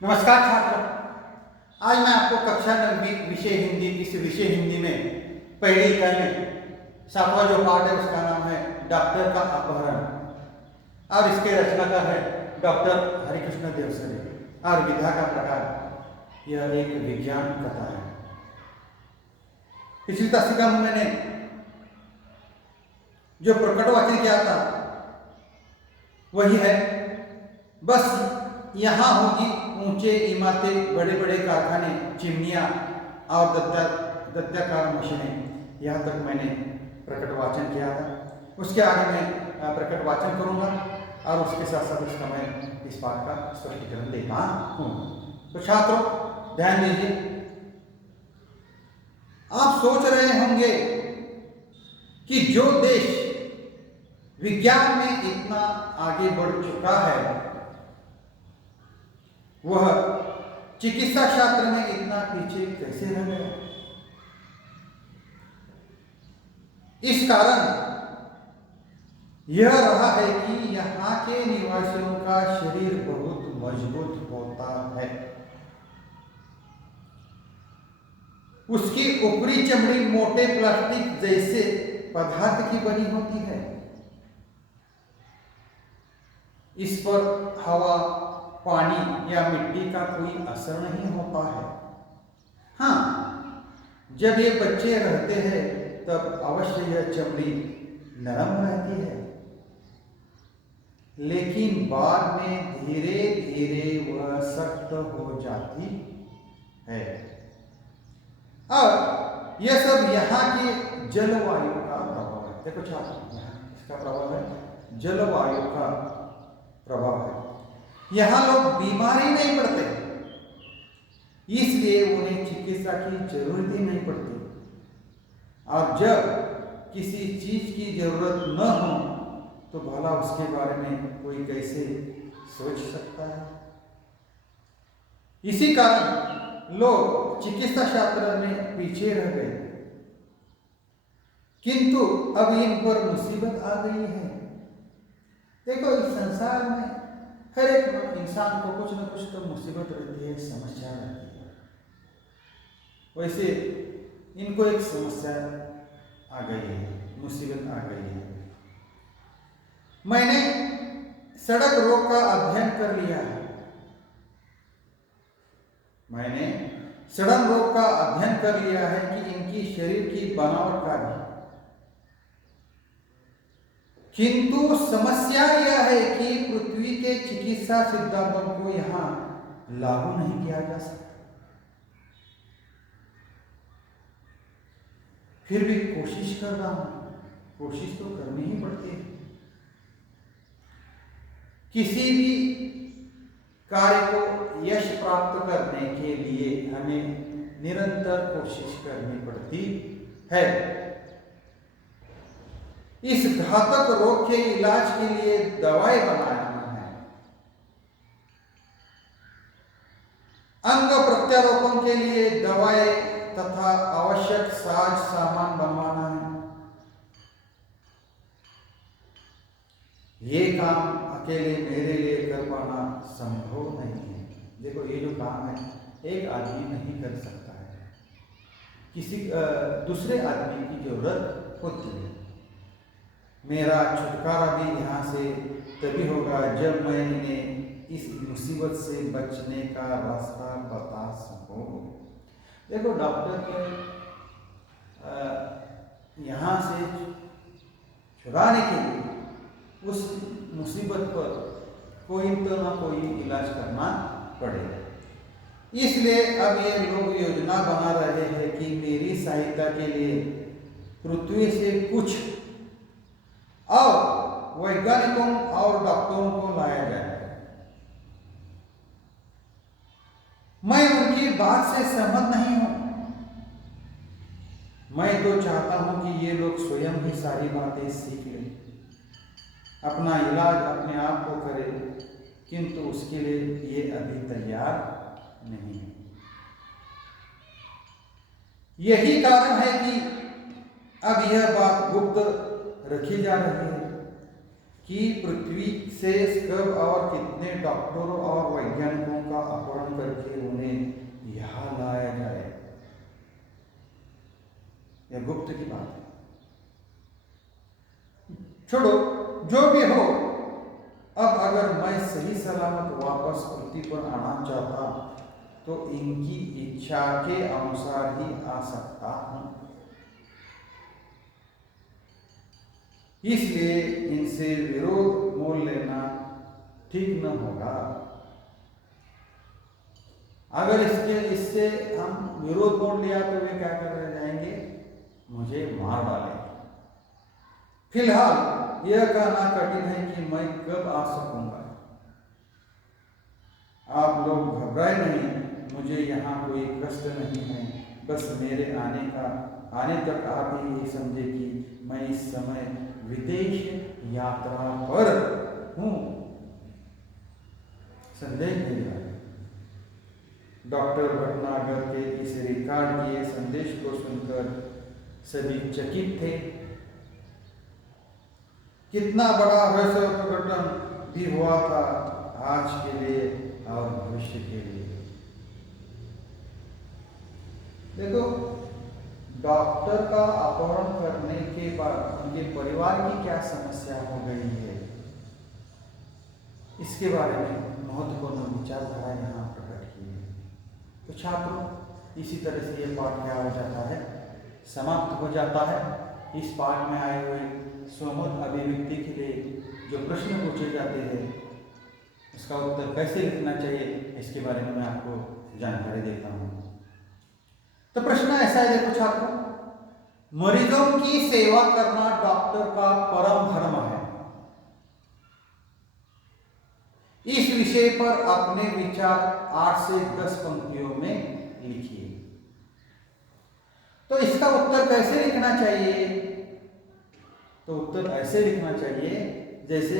नमस्कार छात्र। आज मैं आपको कक्षा 9वीं विषय हिंदी इस विषय हिंदी में पहली इकाई में 7वां जो पाठ है उसका नाम है डॉक्टर का अपहरण और इसके रचनाकार है डॉक्टर हरिकृष्ण देवसरे और विधा का प्रकार यह एक विज्ञान कथा है। पिछली तासिका में मैंने जो प्रकट वाक्य किया था वही है, बस यहाँ होगी ऊंचे इमारतें, बड़े बड़े कारखाने, चिमनियाँ और दत्ताकार मशीनें। यहाँ तक मैंने प्रकट वाचन किया था। उसके आगे मैं प्रकट वाचन करूँगा और उसके साथ साथ उसका मैं इस बात का स्पष्टीकरण देता हूँ। तो छात्रों ध्यान दीजिए, आप सोच रहे होंगे कि जो देश विज्ञान में इतना आगे बढ़ चुका है वह चिकित्सा शास्त्र में इतना पीछे कैसे रह गया। इस कारण यह रहा है कि यहाँ के निवासियों का शरीर बहुत मजबूत होता है। उसकी ऊपरी चमड़ी मोटे प्लास्टिक जैसे पदार्थ की बनी होती है। इस पर हवा, पानी या मिट्टी का कोई असर नहीं होता है। हाँ, जब ये बच्चे रहते हैं तब अवश्य यह चमड़ी नरम रहती है, लेकिन बाद में धीरे धीरे वह सख्त हो जाती है। और यह सब यहाँ के जलवायु का प्रभाव है। देखो छात्र, यहाँ इसका प्रभाव है, जलवायु का प्रभाव है। यहाँ लोग बीमारी नहीं पड़ते, इसलिए उन्हें चिकित्सा की जरूरत ही नहीं पड़ती। और जब किसी चीज की जरूरत न हो तो भला उसके बारे में कोई कैसे सोच सकता है। इसी कारण लोग चिकित्सा शास्त्र में पीछे रह गए। किंतु अब इन पर मुसीबत आ गई है। देखो, इस संसार में हर एक इंसान को कुछ न कुछ तो मुसीबत रहती है, समस्या रहती है। वैसे इनको एक समस्या आ गई है, मुसीबत आ गई है। मैंने सड़क रोग का अध्ययन कर लिया है। मैंने सड़क रोग का अध्ययन कर लिया है कि इनकी शरीर की बनावट का भी। किंतु समस्या यह है कि पृथ्वी के चिकित्सा सिद्धांतों को यहां लागू नहीं किया जा सकता। फिर भी कोशिश कर रहा हूं, कोशिश तो करनी ही पड़ती है। किसी भी कार्य को यश प्राप्त करने के लिए हमें निरंतर कोशिश करनी पड़ती है। इस घातक रोग के इलाज के लिए दवाई बनाना है, अंग प्रत्यारोपण के लिए दवाई तथा आवश्यक साज सामान बनवाना है। ये काम अकेले मेरे लिए कर पाना संभव नहीं है। देखो, ये जो काम है एक आदमी नहीं कर सकता है, किसी दूसरे आदमी की जरूरत होती है। मेरा छुटकारा भी यहाँ से तभी होगा जब मैं इन्हें इस मुसीबत से बचने का रास्ता बता सकूं। देखो, डॉक्टर के यहाँ से छुड़ाने के लिए उस मुसीबत पर कोई तो ना कोई इलाज करना पड़ेगा। इसलिए अब ये लोग योजना बना रहे हैं कि मेरी सहायता के लिए पृथ्वी से कुछ और वैज्ञानिकों और डॉक्टरों को लाया जाए। मैं उनकी बात से सहमत नहीं हूं। मैं तो चाहता हूं कि ये लोग स्वयं ही सारी बातें सीख लें, अपना इलाज अपने आप को करें, किंतु उसके लिए ये अभी तैयार नहीं है। यही कारण है कि अब यह बात गुप्त रखी जा रही है कि पृथ्वी से कब और कितने डॉक्टरों और वैज्ञानिकों का अपहरण करके उन्हें यहाँ लाया जाए, यह गुप्त की बात है। छोड़ो, जो भी हो, अब अगर मैं सही सलामत वापस पृथ्वी पर आना चाहता तो इनकी इच्छा के अनुसार ही आ सकता हूं। इसलिए इनसे विरोध मोल लेना ठीक न होगा। अगर इससे हम विरोध मोल लिया तो वे क्या कर जाएंगे, मुझे मार डालेंगे। फिलहाल यह कहना कठिन है कि मैं कब आ सकूंगा। आप लोग घबराए नहीं, मुझे यहाँ कोई कष्ट नहीं है। बस मेरे आने तक आप ही ये समझे कि मैं इस समय विदेश यात्रा पर हूँ। संदेश नहीं है। डॉक्टर भटनागर के इस रिकॉर्ड किए संदेश को सुनकर सभी चकित थे। कितना बड़ा रहस्य प्रकटन भी हुआ था आज के लिए और भविष्य के लिए। देखो, डॉक्टर का अपहरण करने के बाद उनके परिवार की क्या समस्या हो गई है, इसके बारे में महत्वपूर्ण विचारधारा यहाँ प्रकट की है। तो छात्रों, इसी तरह से यह पाठ क्या हो जाता है, समाप्त हो जाता है। इस पाठ में आए हुए स्वमत अभिव्यक्ति के लिए जो प्रश्न पूछे जाते हैं उसका उत्तर कैसे लिखना चाहिए, इसके बारे में मैं आपको जानकारी देता हूँ। तो प्रश्न ऐसा है, देखो छात्रों, मरीजों की सेवा करना डॉक्टर का परम धर्म है। इस विषय पर अपने विचार 8 से 10 पंक्तियों में लिखिए। तो इसका उत्तर कैसे लिखना चाहिए? तो उत्तर ऐसे लिखना चाहिए जैसे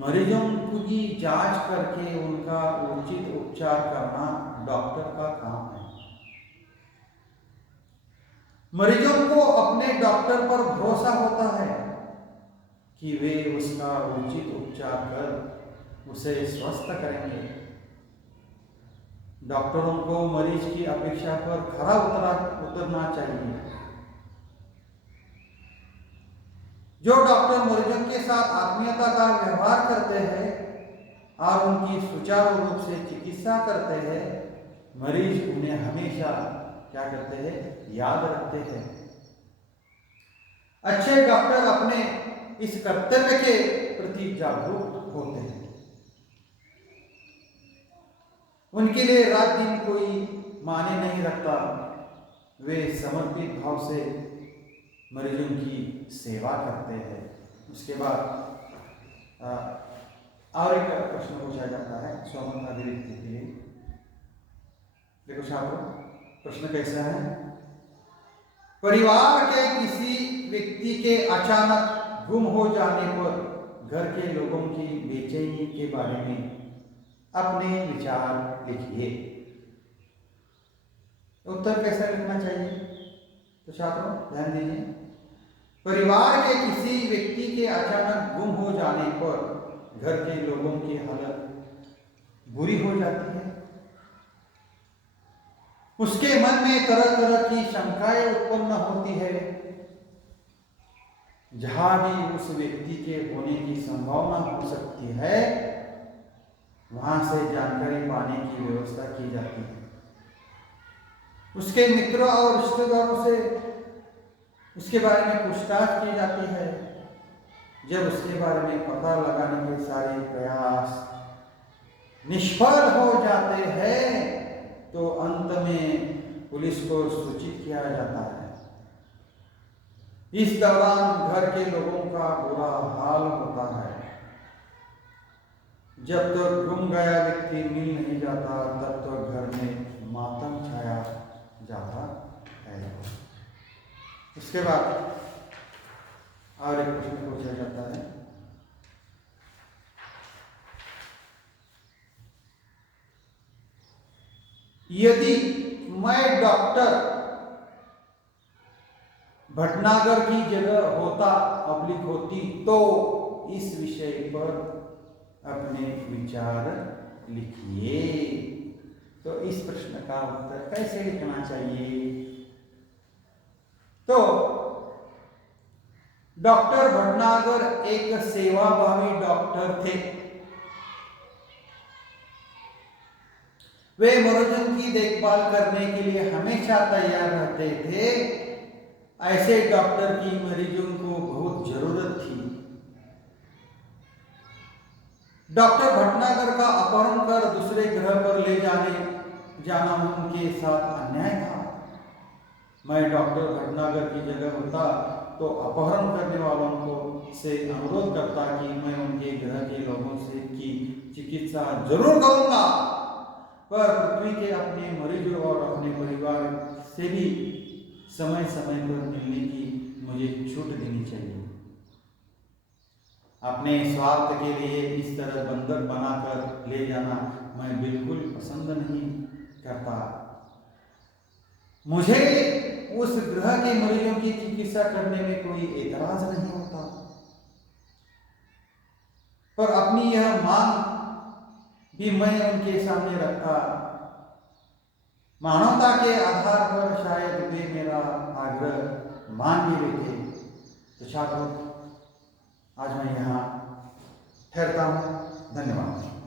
मरीजों की जांच करके उनका उचित उपचार करना डॉक्टर का काम है। मरीजों को अपने डॉक्टर पर भरोसा होता है कि वे उसका उचित उपचार कर उसे स्वस्थ करेंगे। डॉक्टरों को मरीज की अपेक्षा पर खरा उतरना चाहिए। जो डॉक्टर मरीजों के साथ आत्मीयता का व्यवहार करते हैं और उनकी सुचारू रूप से चिकित्सा करते हैं, मरीज उन्हें हमेशा क्या करते हैं, याद रखते हैं। अच्छे डॉक्टर अपने इस कर्तव्य के प्रति जागरूक होते हैं। उनके लिए रात दिन कोई माने नहीं रखता। वे समर्पित भाव से मरीजों की सेवा करते हैं। उसके बाद और एक प्रश्न पूछा जाता है स्वमत अभिव्यक्ति के लिए। देखो छात्रों, प्रश्न कैसा है, परिवार के किसी व्यक्ति के अचानक गुम हो जाने पर घर के लोगों की बेचैनी के बारे में अपने विचार लिखिए। उत्तर कैसा लिखना चाहिए? तो छात्रों ध्यान दीजिए, परिवार के किसी व्यक्ति के अचानक गुम हो जाने पर घर के लोगों की हालत बुरी हो जाती है। उसके मन में तरह तरह की शंकाएं उत्पन्न होती है। जहां भी उस व्यक्ति के होने की संभावना हो सकती है, वहां से जानकारी पाने की व्यवस्था की जाती है। उसके मित्रों और रिश्तेदारों से उसके बारे में पूछताछ की जाती है। जब उसके बारे में पता लगाने के सारे प्रयास निष्फल हो जाते हैं तो अंत में पुलिस को सूचित किया जाता है। इस दौरान घर के लोगों का बुरा हाल होता है। जब तक गुम गया व्यक्ति मिल नहीं जाता तब तक घर में मातम छाया जाता है। उसके बाद और एक प्रश्न पूछा जाता है, यदि मैं डॉक्टर भटनागर की जगह होती तो इस विषय पर अपने विचार लिखिए। तो इस प्रश्न का उत्तर कैसे लिखना चाहिए? तो डॉक्टर भटनागर एक सेवाभावी डॉक्टर थे। वे मरीजों की देखभाल करने के लिए हमेशा तैयार रहते थे। ऐसे डॉक्टर की मरीजों को बहुत जरूरत थी। डॉक्टर भटनागर का अपहरण कर दूसरे ग्रह पर ले जाना उनके साथ अन्याय था। मैं डॉक्टर भटनागर की जगह होता तो अपहरण करने वालों को से अनुरोध करता कि मैं उनके ग्रह के लोगों से की चिकित्सा जरूर करूंगा, पर पृथ्वी के अपने मरीजों और अपने परिवार से भी समय समय पर मिलने की मुझे छूट देनी चाहिए। अपने स्वार्थ के लिए इस तरह बंधक बनाकर ले जाना मैं बिल्कुल पसंद नहीं करता। मुझे उस ग्रह के मरीजों की चिकित्सा करने में कोई एतराज नहीं होता, पर अपनी यह मांग भी मैं उनके सामने रखता। मानवता के आधार पर शायद वे मेरा आग्रह मान भी लेते। तो छात्रों, आज मैं यहाँ ठहरता हूँ। धन्यवाद।